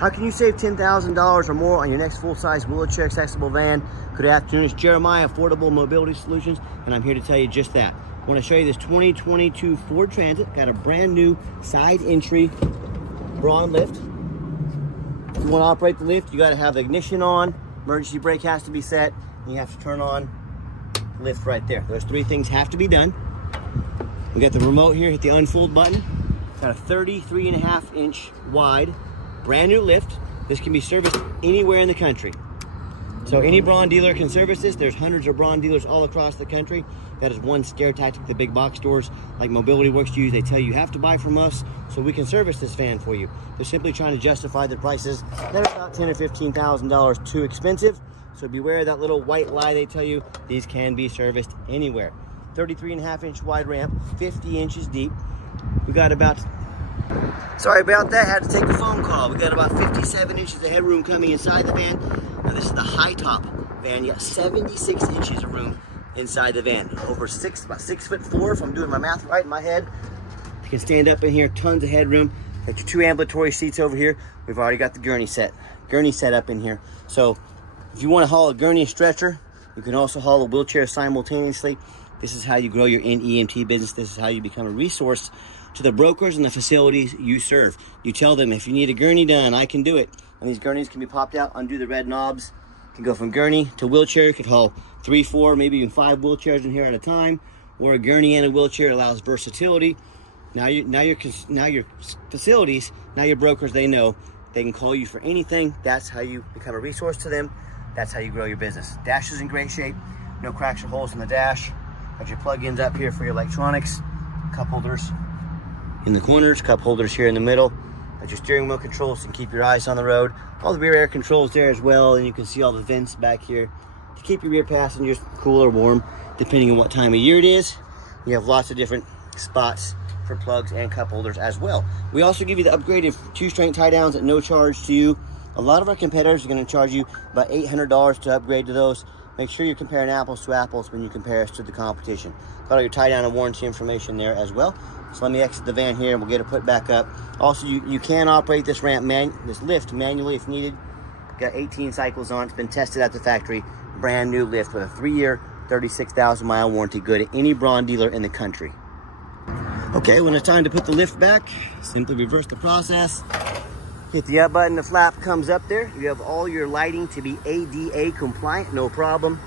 How can you save $10,000 or more on your next full-size wheelchair accessible van? Good afternoon, it's Jeremiah, Affordable Mobility Solutions, and I'm here to tell you just that. I want to show you this 2022 Ford Transit. Got a brand new side entry Braun lift. If you want to operate the lift, you got to have the ignition on, emergency brake has to be set, and you have to turn on the lift right there. Those three things have to be done. We got the remote here, hit the unfold button. Got a 33.5-inch wide brand new lift. This can be serviced anywhere in the country. So any Braun dealer can service this. There's hundreds of Braun dealers all across the country. That is one scare tactic the big box stores like Mobility Works use. They tell you have to buy from us so we can service this van for you. They're simply trying to justify the prices that are about $10,000 or $15,000 too expensive. So beware of that little white lie they tell you. These can be serviced anywhere. 33.5-inch wide ramp, 50 inches deep. We got about, sorry about that, had to take a phone call. We got about 57 inches of headroom coming inside the van. Now this is the high top van. You got 76 inches of room inside the van. Over about 6'4" if I'm doing my math right in my head. You can stand up in here, tons of headroom. Got your two ambulatory seats over here. We've already got the gurney set up in here. So if you want to haul a gurney and stretcher, you can also haul a wheelchair simultaneously. This is how you grow your NEMT business. This is how you become a resource to the brokers and the facilities you serve. You tell them, if you need a gurney done, I can do it. And these gurneys can be popped out, undo the red knobs. You can go from gurney to wheelchair. You could haul 3, 4, maybe even 5 wheelchairs in here at a time. Or a gurney and a wheelchair allows versatility. Now your facilities, now your brokers, they know they can call you for anything. That's how you become a resource to them. That's how you grow your business. Dash is in great shape. No cracks or holes in the dash. Got your plug-ins up here for your electronics. Cup holders in the corners, cup holders here in the middle. Got your steering wheel controls to keep your eyes on the road. All the rear air controls there as well, and you can see all the vents back here to keep your rear passengers cool or warm, depending on what time of year it is. You have lots of different spots for plugs and cup holders as well. We also give you the upgraded 2-strength tie downs at no charge to you. A lot of our competitors are going to charge you about $800 to upgrade to those. Make sure you're comparing apples to apples when you compare us to the competition. Got all your tie down and warranty information there as well. So let me exit the van here and we'll get it put back up. Also, you can operate this this lift manually if needed. Got 18 cycles on. It's been tested at the factory. Brand new lift with a 3-year, 36,000-mile warranty, good at any Braun dealer in the country. Okay, when it's time to put the lift back, simply reverse the process. Hit the up button, the flap comes up there. You have all your lighting to be ADA compliant, no problem.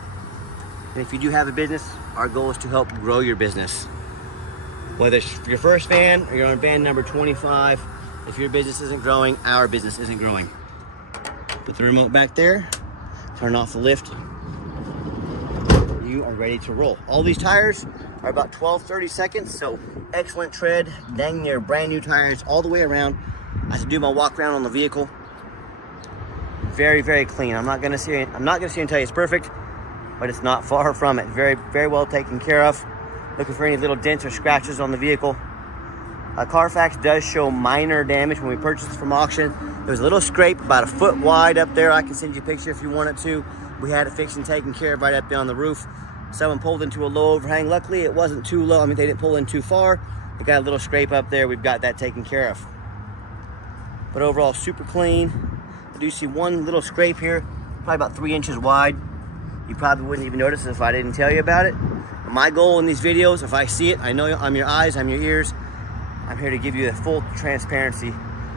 And if you do have a business, our goal is to help grow your business. Whether it's your first van or you're on van number 25, if your business isn't growing, our business isn't growing. Put the remote back there, turn off the lift. You are ready to roll. All these tires are about 12-30 seconds, so excellent tread, dang near brand new tires all the way around. I should do my walk around on the vehicle. Very, very clean. I'm not gonna sit here and tell you it's perfect, but it's not far from it. Very, very well taken care of. Looking for any little dents or scratches on the vehicle. Carfax does show minor damage when we purchased it from auction. There was a little scrape about 1 foot wide up there. I can send you a picture if you wanted to. We had it fixed and taken care of right up there on the roof. Someone pulled into a low overhang. Luckily, it wasn't too low. I mean, they didn't pull in too far. They got a little scrape up there. We've got that taken care of. But overall, super clean. I do see one little scrape here, probably about 3 inches wide. You probably wouldn't even notice it if I didn't tell you about it. My goal in these videos, if I see it, I know I'm your eyes, I'm your ears. I'm here to give you the full transparency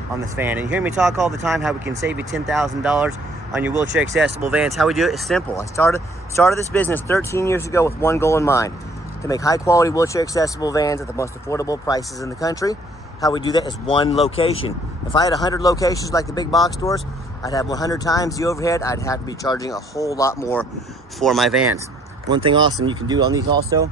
on this van. And you hear me talk all the time how we can save you $10,000 on your wheelchair accessible vans. How we do it is simple. I started this business 13 years ago with one goal in mind: to make high quality wheelchair accessible vans at the most affordable prices in the country. How we do that is one location. If I had 100 locations like the big box stores, I'd have 100 times the overhead. I'd have to be charging a whole lot more for my vans. One thing awesome you can do on these also,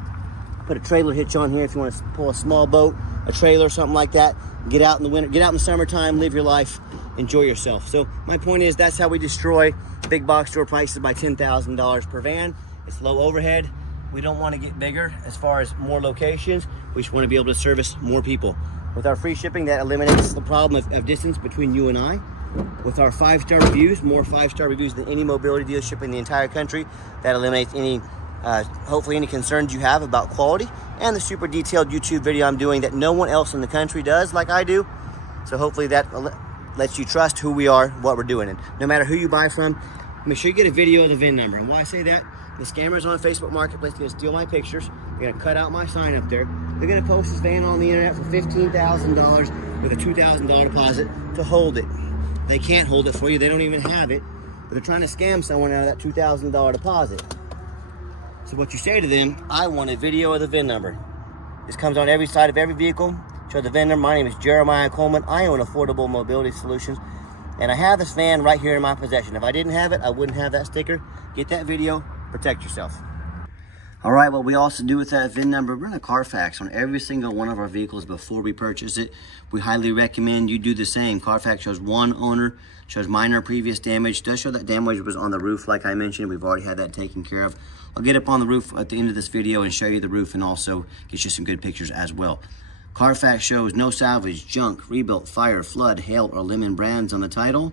put a trailer hitch on here if you want to pull a small boat, a trailer, something like that. Get out in the winter, get out in the summertime, live your life, enjoy yourself. So my point is, that's how we destroy big box store prices by $10,000 per van. It's low overhead. We don't want to get bigger as far as more locations. We just want to be able to service more people. With our free shipping, that eliminates the problem of distance between you and I. With our 5-star reviews, more 5-star reviews than any mobility dealership in the entire country, that eliminates any, hopefully any concerns you have about quality, and the super detailed YouTube video I'm doing that no one else in the country does like I do. So hopefully that lets you trust who we are, what we're doing. And no matter who you buy from, make sure you get a video of the VIN number. And why I say that, the scammers on Facebook Marketplace are going to steal my pictures. They're going to cut out my sign up there. They're going to post this van on the internet for $15,000 with a $2,000 deposit to hold it. They can't hold it for you. They don't even have it. But they're trying to scam someone out of that $2,000 deposit. So what you say to them, I want a video of the VIN number. This comes on every side of every vehicle. Show the VIN number. My name is Jeremiah Coleman. I own Affordable Mobility Solutions. And I have this van right here in my possession. If I didn't have it, I wouldn't have that sticker. Get that video. Protect yourself. All right, what we also do with that VIN number, we're in a Carfax on every single one of our vehicles before we purchase it. We highly recommend you do the same. Carfax shows one owner, shows minor previous damage. Does show that damage was on the roof, like I mentioned. We've already had that taken care of. I'll get up on the roof at the end of this video and show you the roof and also get you some good pictures as well. Carfax shows no salvage, junk, rebuilt, fire, flood, hail, or lemon brands on the title.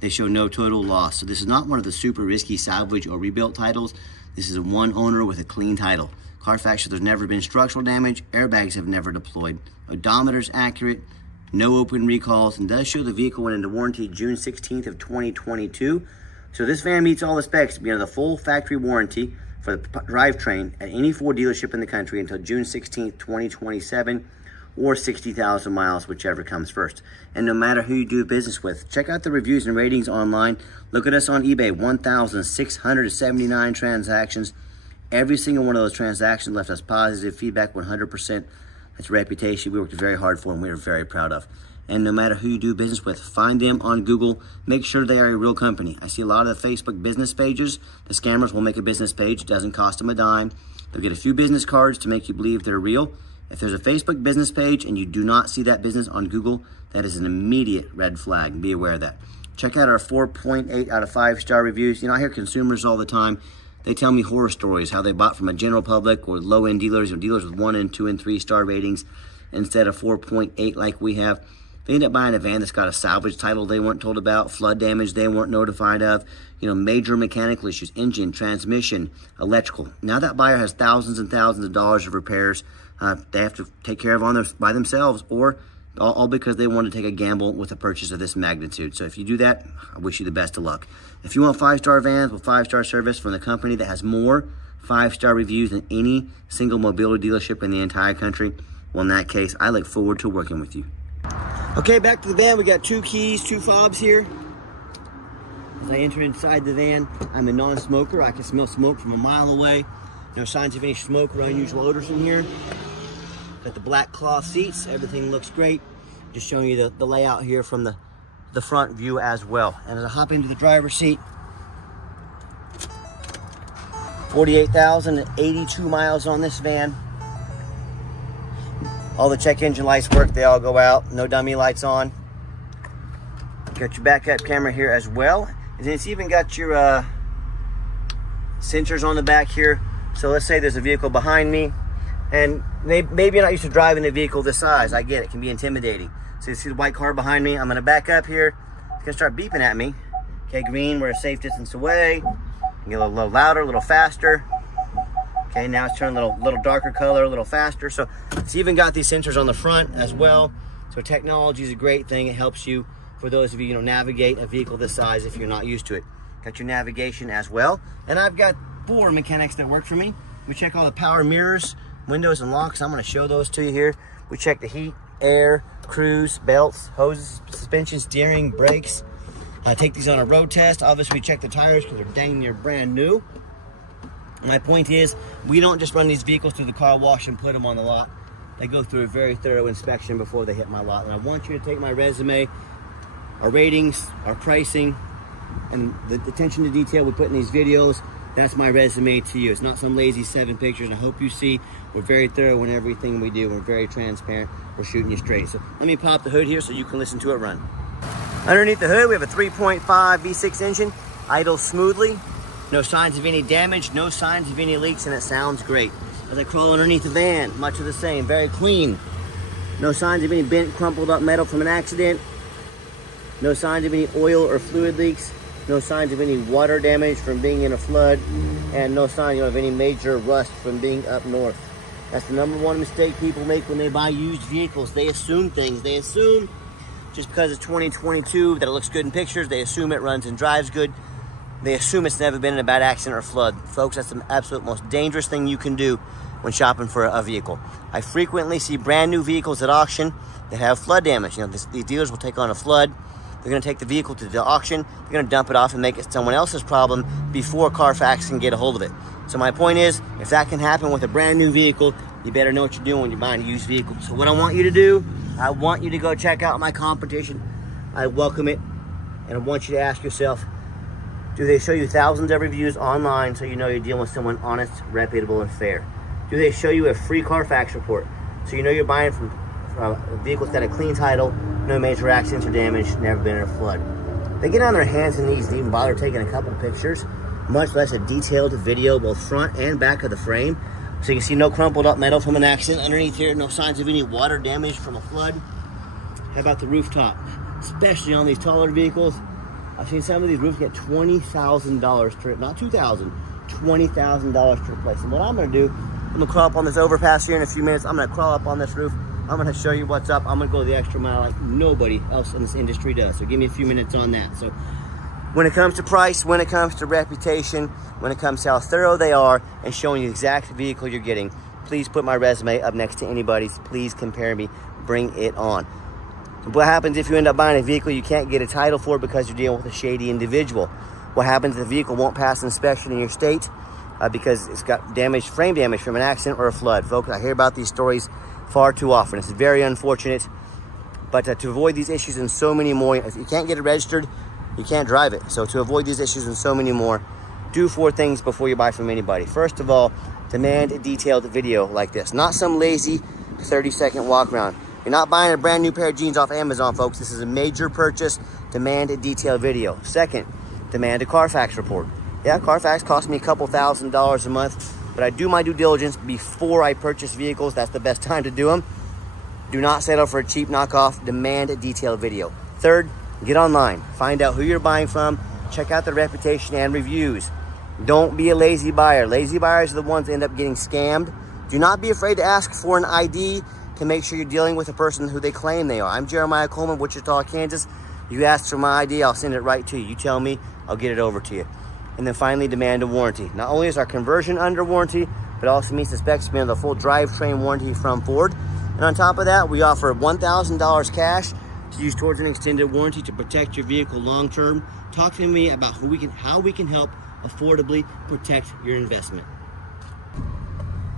They show no total loss. So this is not one of the super risky salvage or rebuilt titles. This is a one owner with a clean title. Carfax shows there's never been structural damage. Airbags have never deployed. Odometer's accurate. No open recalls. And does show the vehicle went into warranty June 16th of 2022. So this van meets all the specs to be under the full factory warranty for the drivetrain at any Ford dealership in the country until June 16th, 2027. Or 60,000 miles, whichever comes first. And no matter who you do business with, check out the reviews and ratings online. Look at us on eBay, 1,679 transactions. Every single one of those transactions left us positive feedback, 100%. That's a reputation we worked very hard for and we are very proud of. And no matter who you do business with, find them on Google. Make sure they are a real company. I see a lot of the Facebook business pages. The scammers will make a business page. It doesn't cost them a dime. They'll get a few business cards to make you believe they're real. If there's a Facebook business page and you do not see that business on Google, that is an immediate red flag. Be aware of that. Check out our 4.8 out of 5-star reviews. You know, I hear consumers all the time. They tell me horror stories, how they bought from a general public or low-end dealers or dealers with 1 and 2 and 3-star ratings instead of 4.8 like we have. They end up buying a van that's got a salvage title they weren't told about, flood damage they weren't notified of, you know, major mechanical issues, engine, transmission, electrical. Now that buyer has thousands and thousands of dollars of repairs they have to take care of by themselves, or all because they want to take a gamble with a purchase of this magnitude. So if you do that, I wish you the best of luck. If you want 5-star vans with 5-star service from the company that has more 5-star reviews than any single mobility dealership in the entire country, well, in that case, I look forward to working with you. Okay, back to the van. We got 2 keys, 2 fobs here. As I enter inside the van, I'm a non-smoker. I can smell smoke from a mile away. No signs of any smoke or unusual odors in here. Got the black cloth seats. Everything looks great. Just showing you the layout here from the front view as well. And as I hop into the driver's seat, 48,082 miles on this van. All the check engine lights work. They all go out. No dummy lights on. Got your backup camera here as well. And it's even got your sensors on the back here. So let's say there's a vehicle behind me, and maybe you're not used to driving a vehicle this size. I get it. It can be intimidating. So you see the white car behind me. I'm going to back up here. It's going to start beeping at me. Okay, green, we're a safe distance away. Get a little louder, a little faster. Okay, now it's turning a little darker color, a little faster. So it's even got these sensors on the front as well. So technology is a great thing. It helps you, for those of you, navigate a vehicle this size if you're not used to it. Got your navigation as well. And I've got 4 mechanics that work for me. We check all the power mirrors, windows, and locks. I'm going to show those to you here. We check the heat, air, cruise, belts, hoses, suspension, steering, brakes. Take these on a road test. Obviously, we check the tires because they're dang near brand new. My point is, we don't just run these vehicles through the car wash and put them on the lot. They go through a very thorough inspection before they hit my lot. And I want you to take my resume, our ratings, our pricing, and the attention to detail we put in these videos. That's my resume to you. It's not some lazy 7 pictures. And I hope you see we're very thorough in everything we do. We're very transparent. We're shooting you straight. So let me pop the hood here so you can listen to it run. Underneath the hood, we have a 3.5 V6 engine, idles smoothly. No signs of any damage, no signs of any leaks, and it sounds great. As I crawl underneath the van, much of the same, very clean. No signs of any bent, crumpled up metal from an accident. No signs of any oil or fluid leaks. No signs of any water damage from being in a flood, and no sign of any major rust from being up north. That's the #1 mistake people make when they buy used vehicles. They assume things. They assume just because it's 2022, that it looks good in pictures, they assume it runs and drives good. They assume it's never been in a bad accident or flood. Folks, that's the absolute most dangerous thing you can do when shopping for a vehicle. I frequently see brand new vehicles at auction that have flood damage. You know, these dealers will take on a flood. They're gonna take the vehicle to the auction. They're gonna dump it off and make it someone else's problem before Carfax can get a hold of it. So my point is, if that can happen with a brand new vehicle, you better know what you're doing when you're buying a used vehicle. So what I want you to do, I want you to go check out my competition. I welcome it, and I want you to ask yourself, do they show you thousands of reviews online so you know you're dealing with someone honest, reputable, and fair? Do they show you a free Carfax report so you know you're buying from a vehicle that's got a clean title, no major accidents or damage, never been in a flood? They get on their hands and knees and even bother taking a couple pictures, much less a detailed video, both front and back of the frame. So you can see no crumpled up metal from an accident underneath here, no signs of any water damage from a flood. How about the rooftop? Especially on these taller vehicles, I've seen some of these roofs get $20,000 to, not $2,000, $20,000 to replace them. What I'm gonna do, I'm gonna crawl up on this overpass here in a few minutes. I'm gonna crawl up on this roof. I'm gonna show you what's up. I'm gonna go the extra mile like nobody else in this industry does. So give me a few minutes on that. So when it comes to price, when it comes to reputation, when it comes to how thorough they are and showing you the exact vehicle you're getting, please put my resume up next to anybody's. Please compare me, bring it on. What happens if you end up buying a vehicle you can't get a title for because you're dealing with a shady individual? What happens if the vehicle won't pass inspection in your state because it's got damage, frame damage from an accident or a flood? Folks, I hear about these stories far too often. It's very unfortunate, but to avoid these issues and so many more, if you can't get it registered, you can't drive it. So to avoid these issues and so many more, do 4 things before you buy from anybody. First of all, demand a detailed video like this, not some lazy 30-second walk around. You're not buying a brand new pair of jeans off Amazon, folks. This is a major purchase. Demand a detailed video. Second, demand a Carfax report. Yeah, Carfax costs me a couple $1,000s a month, but I do my due diligence before I purchase vehicles. That's the best time to do them. Do not settle for a cheap knockoff. Demand a detailed video. Third, get online. Find out who you're buying from. Check out their reputation and reviews. Don't be a lazy buyer. Lazy buyers are the ones that end up getting scammed. Do not be afraid to ask for an ID to make sure you're dealing with a person who they claim they are. I'm Jeremiah Coleman, Wichita, Kansas. You ask for my ID, I'll send it right to you. You tell me, I'll get it over to you. And then finally, demand a warranty. Not only is our conversion under warranty, but also meets the specs to be under the full drivetrain warranty from Ford. And on top of that, we offer $1,000 cash to use towards an extended warranty to protect your vehicle long term. Talk to me about how we can help affordably protect your investment.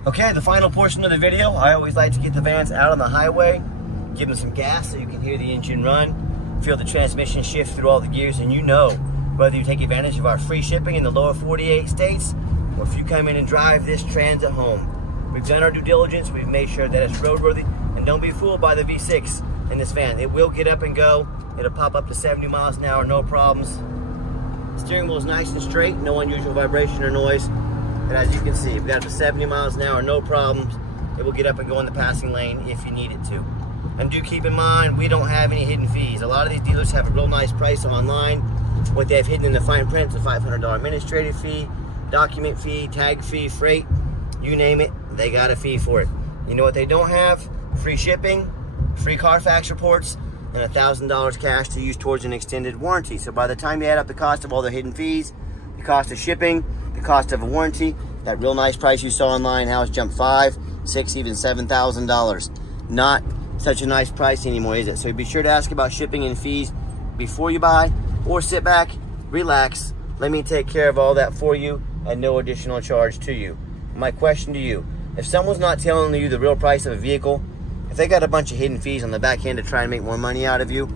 Okay, the final portion of the video, I always like to get the vans out on the highway, give them some gas so you can hear the engine run, feel the transmission shift through all the gears, and you know whether you take advantage of our free shipping in the lower 48 states, or if you come in and drive this Transit home. We've done our due diligence, we've made sure that it's roadworthy, and don't be fooled by the V6 in this van. It will get up and go, it'll pop up to 70 miles an hour, no problems. Steering wheel is nice and straight, no unusual vibration or noise. And as you can see, we've got up to 70 miles an hour, no problems. It will get up and go in the passing lane if you need it to. And do keep in mind, we don't have any hidden fees. A lot of these dealers have a real nice price online. What they have hidden in the fine print is a $500 administrative fee, document fee, tag fee, freight, you name it, they got a fee for it. You know what they don't have? Free shipping, free Carfax reports, and $1,000 cash to use towards an extended warranty. So by the time you add up the cost of all the hidden fees, the cost of shipping, the cost of a warranty, that real nice price you saw online, how it's jumped $5,000, $6,000, even $7,000. Not such a nice price anymore, is it? So be sure to ask about shipping and fees before you buy, or sit back, relax, let me take care of all that for you at no additional charge to you. My question to you, if someone's not telling you the real price of a vehicle, if they got a bunch of hidden fees on the back end to try and make more money out of you,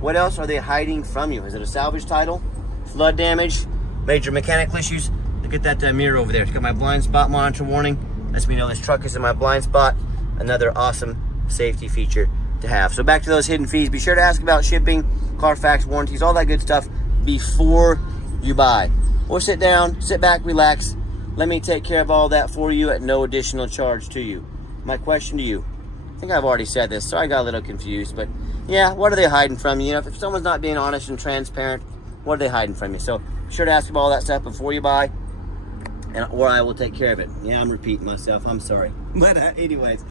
what else are they hiding from you? Is it a salvage title, flood damage, major mechanical issues? Look at that mirror over there. It's got my blind spot monitor warning. Lets me know this truck is in my blind spot. Another awesome safety feature to have. So back to those hidden fees. Be sure to ask about shipping, Carfax warranties, all that good stuff before you buy. Or sit down, sit back, relax. Let me take care of all that for you at no additional charge to you. My question to you, I think I've already said this, so I got a little confused, but yeah, what are they hiding from you? You know, if someone's not being honest and transparent, what are they hiding from you? So be sure to ask about all that stuff before you buy, or I will take care of it. Yeah, I'm repeating myself, I'm sorry. But anyways,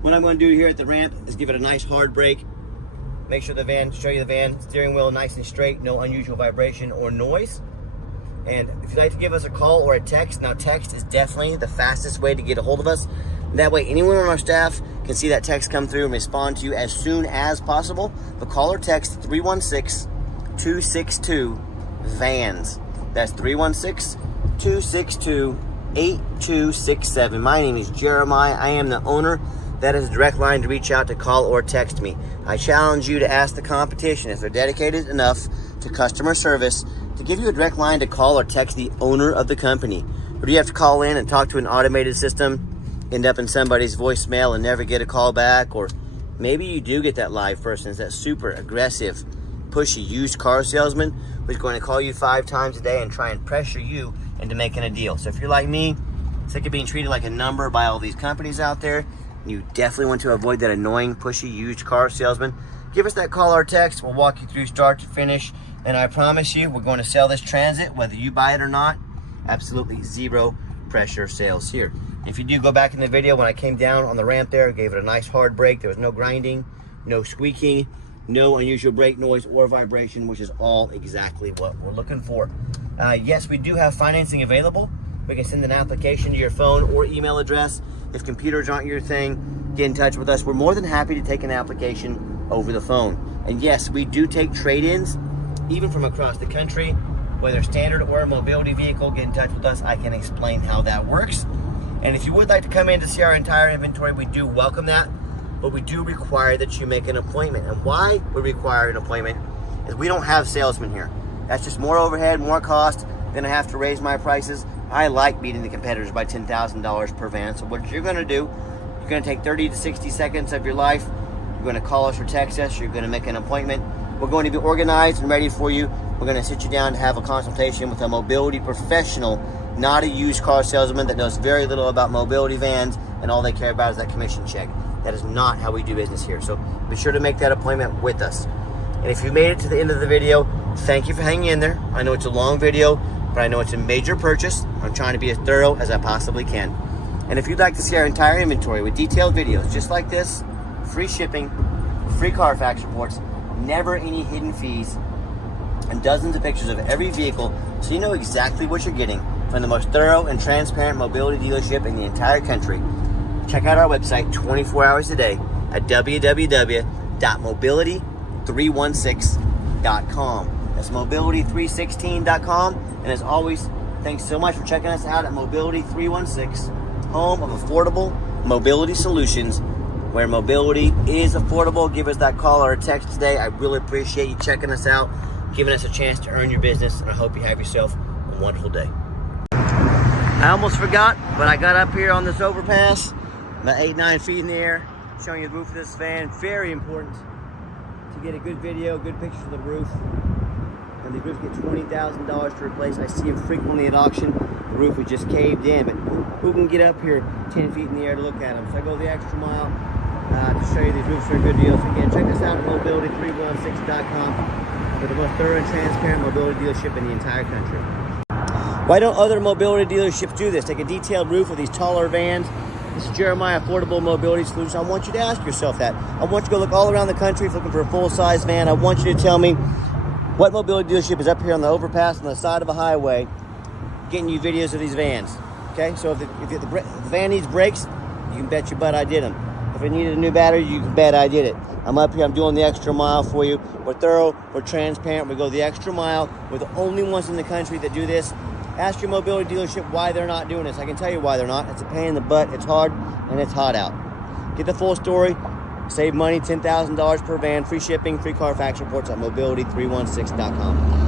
what I'm going to do here at the ramp is give it a nice hard brake, Make sure show you the van, steering wheel nice and straight, no unusual vibration or noise. And if you'd like to give us a call or a text, now text is definitely the fastest way to get a hold of us. That way anyone on our staff can see that text come through and respond to you as soon as possible. But call or text 316-262-VANS. That's 316-262-8267. My name is Jeremiah. I am the owner. That is a direct line to reach out to call or text me. I challenge you to ask the competition if they're dedicated enough to customer service to give you a direct line to call or text the owner of the company. Or do you have to call in and talk to an automated system, end up in somebody's voicemail and never get a call back? Or maybe you do get that live person. It's that super aggressive, pushy used car salesman who's going to call you 5 times a day and try and pressure you into making a deal. So if you're like me, sick of being treated like a number by all these companies out there, you definitely want to avoid that annoying, pushy used car salesman, give us that call or text. We'll walk you through start to finish. And I promise you, we're going to sell this Transit, whether you buy it or not. Absolutely zero pressure sales here. If you do go back in the video, when I came down on the ramp there, gave it a nice hard brake. There was no grinding, no squeaking, no unusual brake noise or vibration, which is all exactly what we're looking for. Yes, we do have financing available. We can send an application to your phone or email address. If computers aren't your thing, get in touch with us. We're more than happy to take an application over the phone. And yes, we do take trade-ins, even from across the country, whether standard or a mobility vehicle. Get in touch with us. I can explain how that works. And if you would like to come in to see our entire inventory, we do welcome that, but we do require that you make an appointment. And why we require an appointment is we don't have salesmen here. That's just more overhead, more cost. Then I have to raise my prices. I like beating the competitors by $10,000 per van. So what you're gonna do, you're gonna take 30 to 60 seconds of your life. You're gonna call us or text us. You're gonna make an appointment. We're going to be organized and ready for you. We're going to sit you down to have a consultation with a mobility professional, not a used car salesman that knows very little about mobility vans and all they care about is that commission check. That is not how we do business here. So be sure to make that appointment with us. And if you made it to the end of the video, thank you for hanging in there. I know it's a long video, but I know it's a major purchase. I'm trying to be as thorough as I possibly can. And if you'd like to see our entire inventory with detailed videos just like this, free shipping, free Carfax reports, never any hidden fees, and dozens of pictures of every vehicle so you know exactly what you're getting from the most thorough and transparent mobility dealership in the entire country, check out our website 24 hours a day at www.mobility316.com. That's mobility316.com. And as always, thanks so much for checking us out at Mobility 316, home of affordable mobility solutions, where mobility is affordable. Give us that call or a text today. I really appreciate you checking us out, giving us a chance to earn your business, and I hope you have yourself a wonderful day. I almost forgot, but I got up here on this overpass, about 8-9 feet in the air, showing you the roof of this van. Very important to get a good video, good pictures of the roof. And the roofs get $20,000 to replace. I see them frequently at auction. The roof is just caved in, but who can get up here 10 feet in the air to look at them? So I go the extra mile to show you these roofs are good deals. Again, check us out at mobility316.com for the most thorough and transparent mobility dealership in the entire country. Why don't other mobility dealerships do this? Take a detailed roof of these taller vans. This is Jeremiah Affordable Mobility Solutions. I want you to ask yourself that. I want you to go look all around the country if you're looking for a full-size van. I want you to tell me what mobility dealership is up here on the overpass on the side of a highway getting you videos of these vans. Okay, so if the van needs brakes, you can bet your butt I did them. If it needed a new battery, you can bet I did it. I'm up here, I'm doing the extra mile for you. We're thorough, we're transparent, we go the extra mile. We're the only ones in the country that do this. Ask your mobility dealership why they're not doing this. I can tell you why they're not. It's a pain in the butt, it's hard, and it's hot out. Get the full story, save money, $10,000 per van, free shipping, free Carfax reports at mobility316.com.